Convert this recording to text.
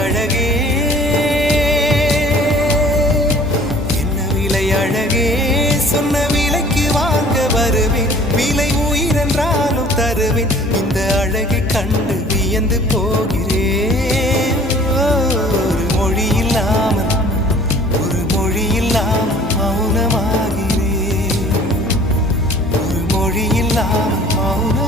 அழகே என்ன விலை அழகே சொன்ன விலைக்கு வாங்க வருவேன் விலை உயிரென்றாலும் தருவேன் இந்த அழகை கண்டு வியந்து போகிறேன் ஒரு மொழி இல்லாமல் மௌனமாகிறேன் ஒரு மொழி இல்லாமல் மௌன